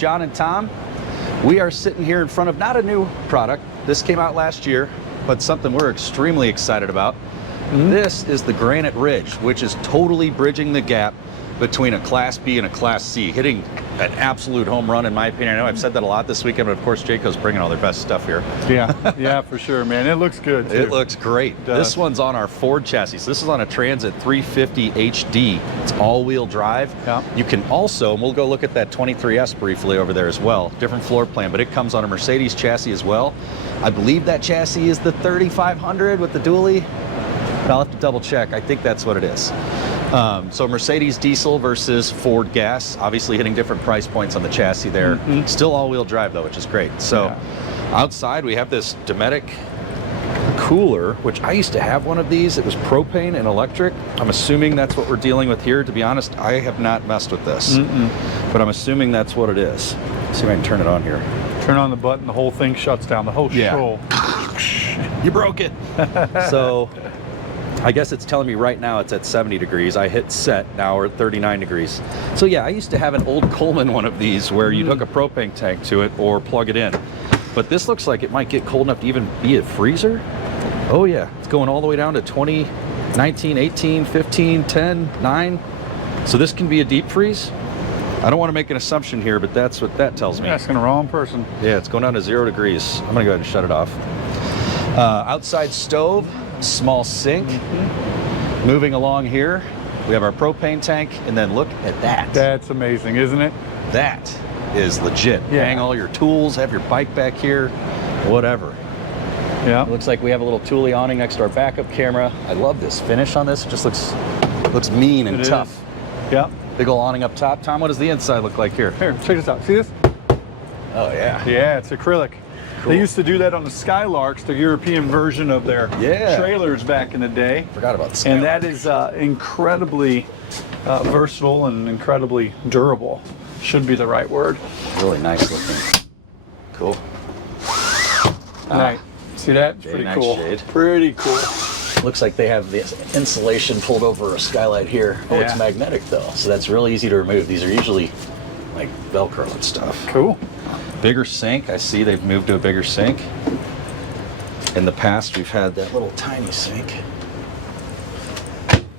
John and Tom. We are sitting here in front of not a new product. This came out last year, but something we're extremely excited about. This is the Granite Ridge, which is totally bridging the gap between a Class B and a Class C, hitting an absolute home run in my opinion. I know I've said that a lot this weekend, but of course Jayco's bringing all their best stuff here. Yeah, for sure, man. It looks good too. It looks great. This one's on our Ford chassis. So this is on a Transit 350 HD. It's all-wheel drive. Yeah. You can also, and we'll go look at that 23S briefly over there as well, different floor plan, but it comes on a Mercedes chassis as well. I believe that chassis is the 3500 with the dually. But I'll have to double check. I think that's what it is. So Mercedes diesel versus Ford gas, obviously hitting different price points on the chassis there. Still all-wheel drive though, which is great. So outside we have this Dometic cooler, which I used to have one of these. It was propane and electric. I'm assuming that's what we're dealing with here. To be honest, I have not messed with this, but I'm assuming that's what it is. Let's see if I can turn it on here. Turn on the button, the whole thing shuts down, the whole show. You broke it. So I guess it's telling me right now it's at 70 degrees. I hit set, now we're at 39 degrees. So yeah, I used to have an old Coleman one of these where you'd hook a propane tank to it or plug it in. But this looks like it might get cold enough to even be a freezer. Oh yeah, it's going all the way down to 20, 19, 18, 15, 10, 9. So this can be a deep freeze. I don't want to make an assumption here, but that's what that tells me. You're asking the wrong person. Yeah, it's going down to 0 degrees. I'm gonna go ahead and shut it off. Outside stove. Small sink. Moving along here, we have our propane tank, and then look at that. That's amazing, isn't it? That is legit. Yeah. Hang all your tools, have your bike back here, whatever. Yeah. Looks like we have a little Thule awning next to our backup camera. I love this finish on this. It just looks mean and tough. Yeah. Big ol' awning up top. Tom, what does the inside look like here? Here, check this out. See this? Oh yeah. Yeah, it's acrylic. Cool. They used to do that on the Skylarks, the European version of their trailers back in the day. Forgot about the And that is incredibly versatile and incredibly durable. Should be the right word. Really nice looking. Cool. Right. See that? It's pretty cool. Shade. Pretty cool. Looks like they have the insulation pulled over a skylight here. Oh, it's magnetic though, so that's really easy to remove. These are usually like Velcro and stuff. Cool. Bigger sink. I see they've moved to a bigger sink. In the past, we've had that little tiny sink.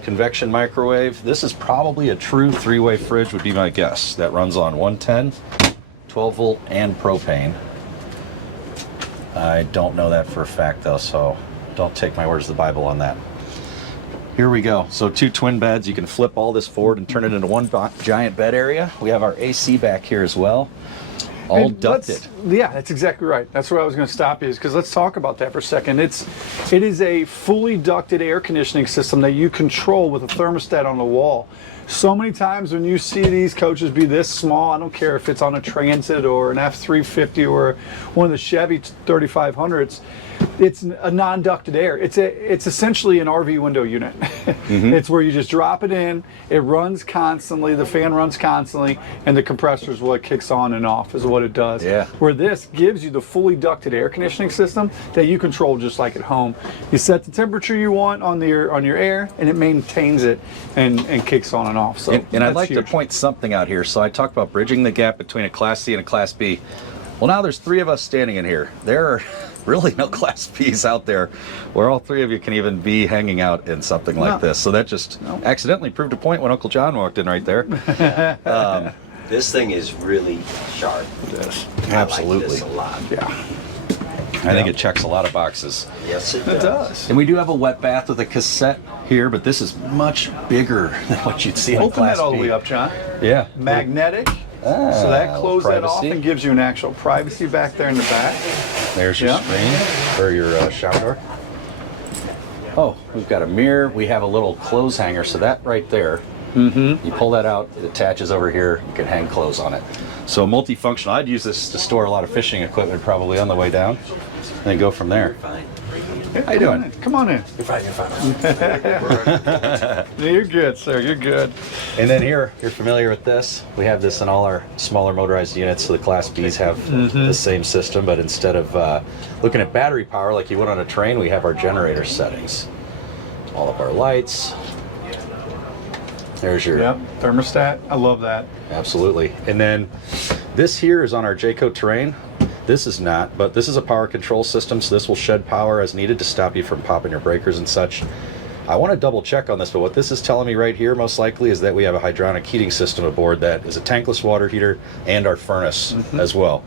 Convection microwave. This is probably a true 3-way fridge would be my guess. That runs on 110, 12 volt, and propane. I don't know that for a fact though, so don't take my words to the Bible on that. Here we go. So 2 twin beds. You can flip all this forward and turn it into one giant bed area. We have our AC back here as well. All ducted. Yeah, that's exactly right. That's where I was going to stop you, is because let's talk about that for a second. It is a fully ducted air conditioning system that you control with a thermostat on the wall. So many times when you see these coaches be this small, I don't care if it's on a Transit or an F350 or one of the Chevy 3500s, it's a non-ducted air. It's essentially an RV window unit. It's where you just drop it in, it runs constantly, the fan runs constantly, and the compressor is what kicks on and off is what it does. Yeah. Where this gives you the fully ducted air conditioning system that you control just like at home. You set the temperature you want on your air, and it maintains it and kicks on and off. So and I'd like to point something out here. So I talked about bridging the gap between a Class C and a Class B. Well, now there's 3 of us standing in here. There are really no Class Bs out there where all 3 of you can even be hanging out in something like this. So that just accidentally proved a point when Uncle John walked in right there. This thing is really sharp. Absolutely. I like this a lot. Yeah. I think it checks a lot of boxes. Yes, it It does. does. And we do have a wet bath with a cassette here, but this is much bigger than what you'd see on Open Class that all B. the way up, John. Yeah. Magnetic. So that closes that off and gives you an actual privacy back there in the back. There's your screen or your shower door. Oh, we've got a mirror. We have a little clothes hanger, so that right there, you pull that out, it attaches over here. You can hang clothes on it. So multifunctional. I'd use this to store a lot of fishing equipment probably on the way down, and then go from there. How you doing? Come on in. You're fine, you're fine. You're good, sir. You're good. And then here, you're familiar with this. We have this in all our smaller motorized units, so the Class Bs have the same system, but instead of looking at battery power like you would on a train, we have our generator settings. All of our lights. There's your... Yep, thermostat. I love that. Absolutely. And then This here is on our Jayco terrain. This is not, but this is a power control system, so this will shed power as needed to stop you from popping your breakers and such. I want to double check on this, but what this is telling me right here most likely is that we have a hydronic heating system aboard that is a tankless water heater and our furnace as well,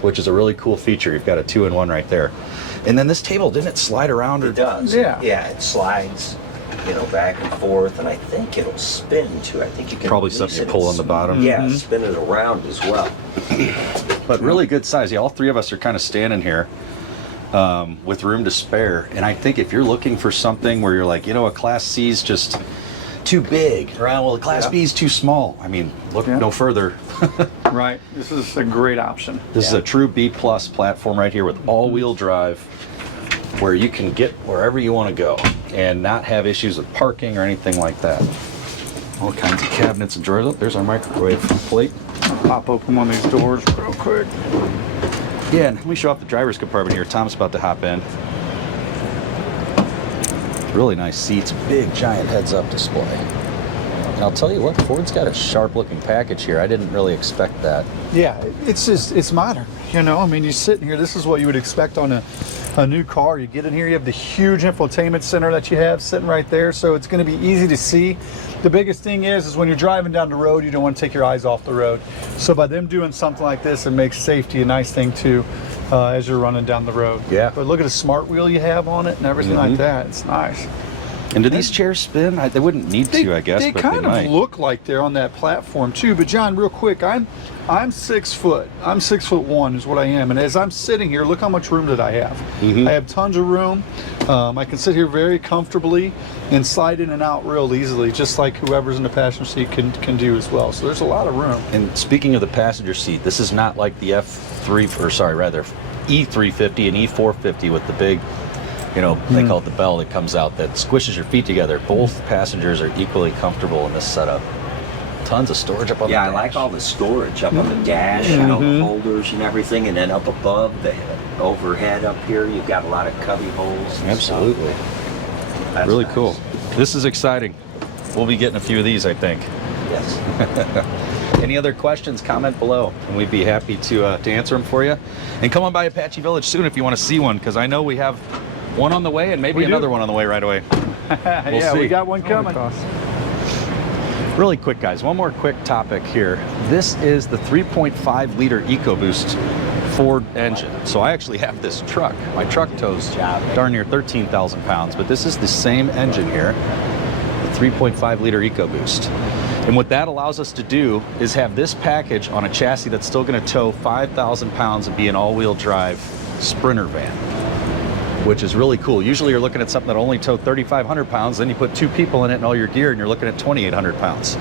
which is a really cool feature. You've got a 2-in-1 right there. And then this table, didn't it slide around? It does. Yeah. Yeah, it slides, you know, back and forth, and I think it'll spin too. I think you can Probably release something you it pull and on the bottom. Yeah, spin it around as well. But really good size. Yeah, all three of us are kind of standing here with room to spare. And I think if you're looking for something where you're like, you know, a Class C is just too big, right? Well, a Class B is too small. I mean, look no further. Right. This is a great option. This is a true B+ platform right here with all-wheel drive, where you can get wherever you want to go and not have issues with parking or anything like that. All kinds of cabinets and drawers. Oh, there's our microwave plate. I'll pop open one of these doors real quick. Yeah, and let me show off the driver's compartment here. Tom's about to hop in. Really nice seats, big giant heads-up display. And I'll tell you what, Ford's got a sharp-looking package here. I didn't really expect that. Yeah, it's modern. You know, I mean, you sit in here, this is what you would expect on a new car. You get in here, you have the huge infotainment center that you have sitting right there, so it's going to be easy to see. The biggest thing is when you're driving down the road, you don't want to take your eyes off the road. So by them doing something like this, it makes safety a nice thing too as you're running down the road. Yeah. But look at the smart wheel you have on it and everything like that. It's nice. And do these chairs spin? They wouldn't need to, I guess, They but kind they might. of look like they're on that platform too. But John, real quick, I'm 6 foot. I'm 6'1" is what I am. And as I'm sitting here, look how much room that I have. I have tons of room. I can sit here very comfortably and slide in and out real easily, just like whoever's in the passenger seat can do as well. So there's a lot of room. And speaking of the passenger seat, this is not like the E350 and E450 with the big, you know, they call it the bell that comes out that squishes your feet together. Both passengers are equally comfortable in this setup. Tons of storage up on the dash. Yeah, I like all the storage up on the dash, you know, the holders and everything, and then up above the overhead up here, you've got a lot of cubby holes. And Absolutely. stuff. That's Really nice. cool. This is exciting. We'll be getting a few of these, I think. Yes. Any other questions, comment below, and we'd be happy to answer them for you. And come on by Apache Village soon if you want to see one, because I know we have one on the way and maybe We do. another one on the way right away. Yeah, see. we got one coming. Really quick, guys, one more quick topic here. This is the 3.5 liter EcoBoost Ford engine. So I actually have this truck. My truck tows darn near 13,000 pounds, but this is the same engine here, the 3.5 liter EcoBoost. And what that allows us to do is have this package on a chassis that's still going to tow 5,000 pounds and be an all-wheel drive Sprinter van, which is really cool. Usually you're looking at something that only towed 3,500 pounds, then you put 2 people in it and all your gear and you're looking at 2,800 pounds.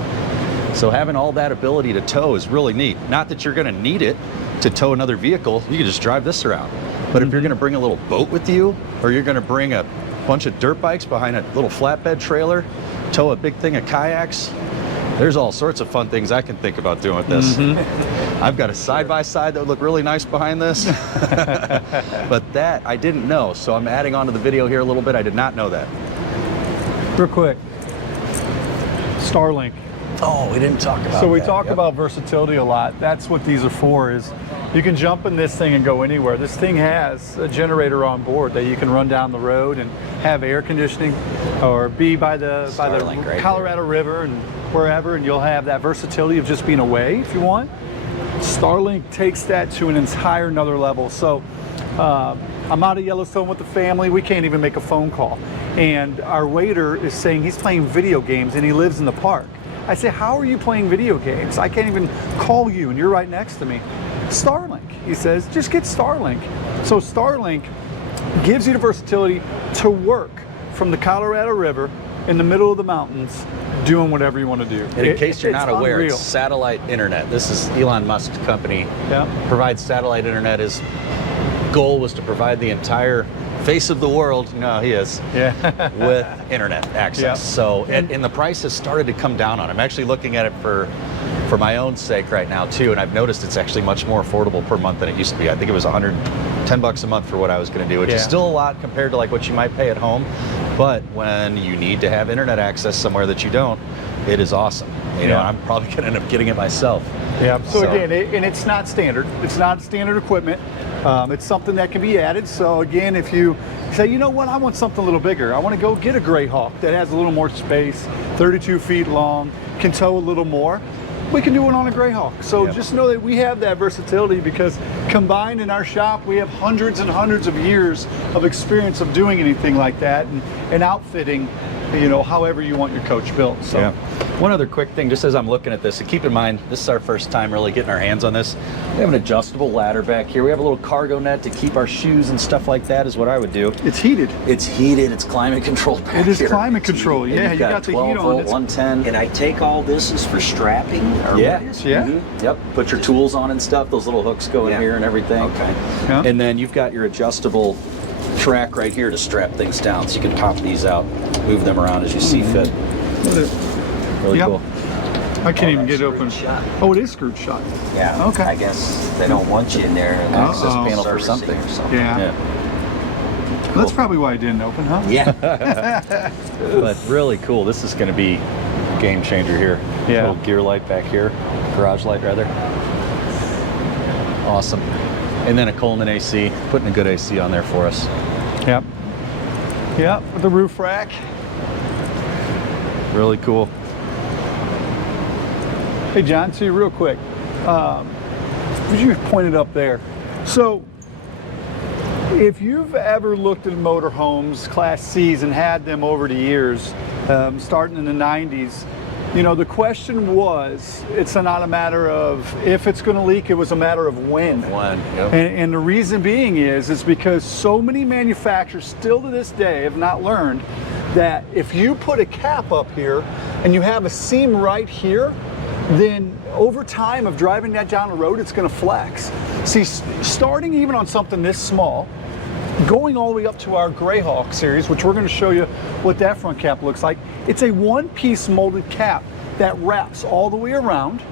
So having all that ability to tow is really neat. Not that you're gonna need it to tow another vehicle, you can just drive this around. But if you're gonna bring a little boat with you, or you're gonna bring a bunch of dirt bikes behind a little flatbed trailer, tow a big thing of kayaks, there's all sorts of fun things I can think about doing with this. I've got a side-by-side that would look really nice behind this. But that I didn't know, so I'm adding on to the video here a little bit. I did not know that. Real quick, Starlink. Oh, we didn't talk about So we that. talk Yep. about versatility a lot. That's what these are for, is you can jump in this thing and go anywhere. This thing has a generator on board that you can run down the road and have air conditioning, or be by the Starlink right Colorado River and wherever, and you'll have that versatility of just being away if you want. Starlink takes that to an entire another level. So I'm out of Yellowstone with the family. We can't even make a phone call. And our waiter is saying he's playing video games and he lives in the park. I say, how are you playing video games? I can't even call you and you're right next to me. Starlink, he says, just get Starlink. So Starlink gives you the versatility to work from the Colorado River in the middle of the mountains, doing whatever you want to do. And in case you're not aware, unreal. it's satellite internet. This is Elon Musk's company. Yeah. Provides satellite internet. His goal was to provide the entire face of the world, no, he is, with internet access. Yeah. So, and the price has started to come down on it. I'm actually looking at it for my own sake right now too, and I've noticed it's actually much more affordable per month than it used to be. I think it was $110 a month for what I was going to do, which is still a lot compared to like what you might pay at home. But when you need to have internet access somewhere that you don't, it is awesome. You know, I'm probably going to end up getting it myself. Yeah. So again, and it's not standard. It's not standard equipment. It's something that can be added. So again, if you say, you know what, I want something a little bigger. I want to go get a Greyhawk that has a little more space, 32 feet long, can tow a little more. We can do it on a Greyhawk. So just know that we have that versatility, because combined in our shop, we have hundreds and hundreds of years of experience of doing anything like that and outfitting, you know, however you want your coach built. So. One other quick thing, just as I'm looking at this, and keep in mind, this is our first time really getting our hands on this. We have an adjustable ladder back here. We have a little cargo net to keep our shoes and stuff like that is what I would do. It's heated. It's heated, it's climate controlled back here. It is here. climate control, yeah. You got the heat on. 12 volt, 110. And I take all this is for strapping? Or Yeah. What is? Yeah. Yep, put your tools on and stuff. Those little hooks go in here and everything. Okay. Yeah. And then you've got your adjustable track right here to strap things down. So you can pop these out, move them around as you see fit. Really cool. I can't even get it screwed open. shut. Oh, it is screwed shut. Yeah. Okay. I guess they don't want you in there. And Access Uh-oh. panel for servicing something. or something. Yeah. That's probably why it didn't open, huh? Yeah. But really cool. This is going to be a game changer here. Yeah. Little gear light back here, garage light rather. Awesome. And then a Coleman AC, putting a good AC on there for us. Yep. Yep, with the roof rack. Really cool. Hey John, see real quick. You pointed up there. So if you've ever looked at motorhomes, Class Cs, and had them over the years, starting in the 90s, you know, the question was, it's not a matter of if it's going to leak, it was a matter of when. Yep. And the reason being is because so many manufacturers still to this day have not learned that if you put a cap up here and you have a seam right here, then over time of driving that down the road, it's going to flex. See, starting even on something this small, going all the way up to our Greyhawk series, which we're going to show you what that front cap looks like. It's a one-piece molded cap that wraps all the way around,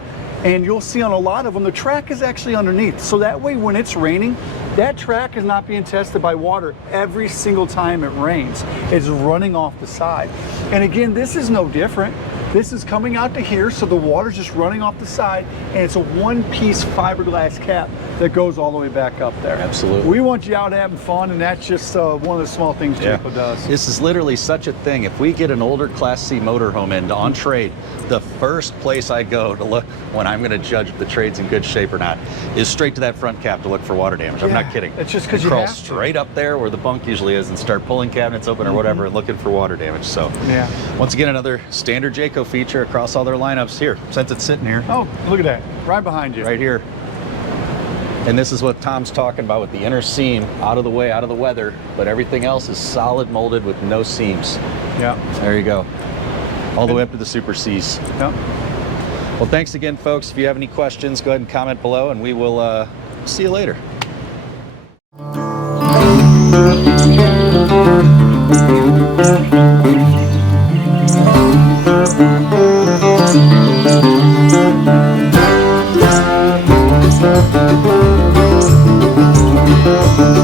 and you'll see on a lot of them the track is actually underneath. So that way when it's raining, that track is not being tested by water every single time it rains. It's running off the side. And again, this is no different. This is coming out to here, so the water's just running off the side, and it's a one-piece fiberglass cap that goes all the way back up there. Absolutely. We want you out having fun, and that's just one of the small things Jayco does. This is literally such a thing. If we get an older Class C motorhome in on trade, the first place I go to look when I'm going to judge if the trade's in good shape or not is straight to that front cap to look for water damage. I'm not kidding. It's just because you crawl have to. straight up there where the bunk usually is and start pulling cabinets open or whatever and looking for water damage. So once again, another standard Jayco feature across all their lineups here, since it's sitting here. Oh, look at that. Right behind you. Right here. And this is what Tom's talking about with the inner seam out of the way, out of the weather, but everything else is solid molded with no seams. Yeah. There you go. All the way up to the Super Cs. Yeah. Well, thanks again, folks. If you have any questions, go ahead and comment below, and we will see you later. Thank you.